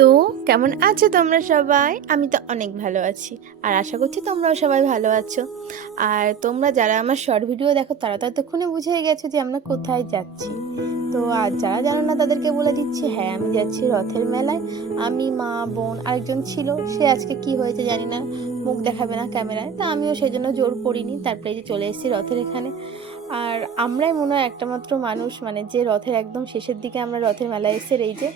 তো, কেমন আছো তোমরা সবাই? আমি তো অনেক ভালো আছি আর আশা করছি তোমরাও সবাই ভালো আছো। আর তোমরা যারা আমার শর্ট ভিডিও দেখো, তারা তো এতক্ষণে বুঝে গেছো যে আমরা কোথায় যাচ্ছি। তো আর যারা জানো না, তাদেরকে বলে দিচ্ছি হ্যাঁ আমি যাচ্ছি রথের মেলায়। আমি, মা, বোন, আরেকজন ছিল, সে আজকে কি হয়েছে জানি না, মুখ দেখাবে না ক্যামেরায়। তা আমিও সেই জন্য জোর করিনি তারপরে যে চলে এসেছি রথের এখানে। আর আমরাই মনে হয় একটা মাত্র মানুষ মানে যে রথের একদম শেষের দিকে আমরা রথের মেলায় এসে, এই যে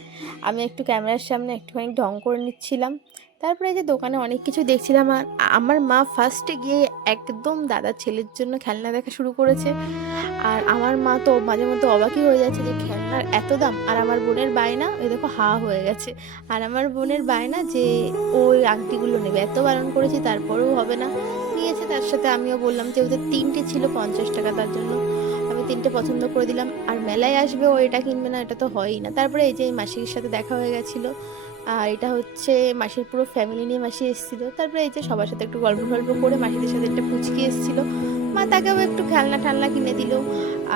আমি একটু ক্যামেরার সামনে একটুখানি ঢং করে নিচ্ছিলাম। তারপরে যে দোকানে অনেক কিছু দেখছিলাম আর আমার মা ফার্স্টে গিয়ে একদম দাদার ছেলের জন্য খেলনা দেখা শুরু করেছে। আর আমার মা তো মাঝে মধ্যে অবাকই হয়ে যাচ্ছে যে খেলনার এত দাম। আর আমার বোনের বায়না ওই দেখো, হা হয়ে গেছে। আর আমার বোনের বায়না যে ওই আংটিগুলো নেবে। এত বারণ করেছি, তারপরেও হবে না। নিয়েছে, তার সাথে আমিও বললাম যে ওদের তিনটে ছিল পঞ্চাশ টাকা তার জন্য। আমি তিনটে পছন্দ করে দিলাম। আর মেলায় আসবে ও এটা কিনবে না, এটা তো হয়ই না। তারপরে এই যে মাসির সাথে দেখা হয়ে গেছিল। আর এটা হচ্ছে মাসির পুরো ফ্যামিলি নিয়ে মাসি এসেছিল। তারপরে এই যে সবার সাথে একটু গল্প গল্প করে মাসিদের সাথে একটা পুচকি এসেছিল। মা তাকেও একটু খেলনা ঠালনা কিনে দিল।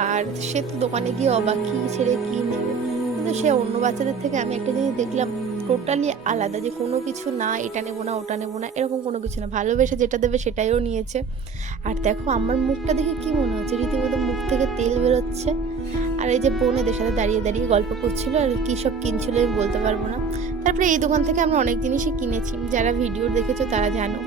আর সে তো দোকানে গিয়ে অবাক, কী ছেড়ে কী নেবে? কিন্তু সে অন্য বাচ্চাদের থেকে আমি একটা জিনিস দেখলাম টোটালি আলাদা যে কোনো কিছু না, এটা নেব না, ওটা নেব না, এরকম কোনো কিছু না। ভালোবেসে যেটা দেবে সেটাইও নিয়েছে। আর দেখো আমার মুখটা দেখে কি মনে হচ্ছে? রীতিমতো মুখ থেকে তেল বেরোচ্ছে। আর এই যে বোন এদের সাথে দাঁড়িয়ে দাঁড়িয়ে গল্প করছিল, আর কী সব কিনছিল আমি বলতে পারব না। তারপরে এই দোকান থেকে আমরা অনেক জিনিসই কিনেছি। যারা ভিডিও দেখেছ তারা জানো।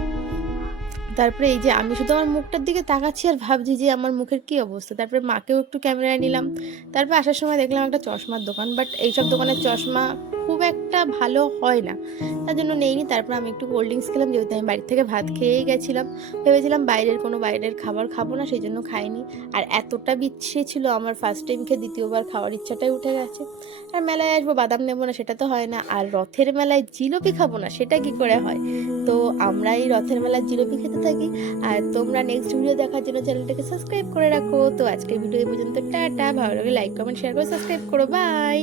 তারপরে এই যে আমি শুধু আমার মুখটার দিকে তাকাচ্ছি আর ভাবছি যে আমার মুখের কী অবস্থা। তারপরে মাকেও একটু ক্যামেরায় নিলাম। তারপরে আসার সময় দেখলাম একটা চশমার দোকান বাট এইসব দোকানের চশমা খুব একটা ভালো হয় না। তার জন্য নেইনি। তারপর আমি একটু কোল্ড ড্রিঙ্কস খেলাম, যেহেতু আমি বাড়ি থেকে ভাত খেয়েই গেছিলাম। ভেবেছিলাম বাইরের কোনো বাইরের খাবার খাব না সেই জন্য খাইনি। আর এতটা বিচ্ছে ছিল আমার ফার্স্ট টাইম খেয়ে দ্বিতীয়বার খাওয়ার ইচ্ছাটাই উঠে গেছে। আর মেলায় আসব, বাদাম নেব না, সেটা তো হয় না। আর রথের মেলায় জিলিপি খাব না, সেটা কি করে হয়? তো আমরা এই রথের মেলায় জিলিপি খেতে থাকি। আর তোমরা নেক্সট ভিডিও দেখার জন্য চ্যানেলটাকে সাবস্ক্রাইব করে রাখো। তো আজকের ভিডিও এই পর্যন্ত। টাটা, ভালো লাগে লাইক কমেন্ট শেয়ার করে সাবস্ক্রাইব করো। বাই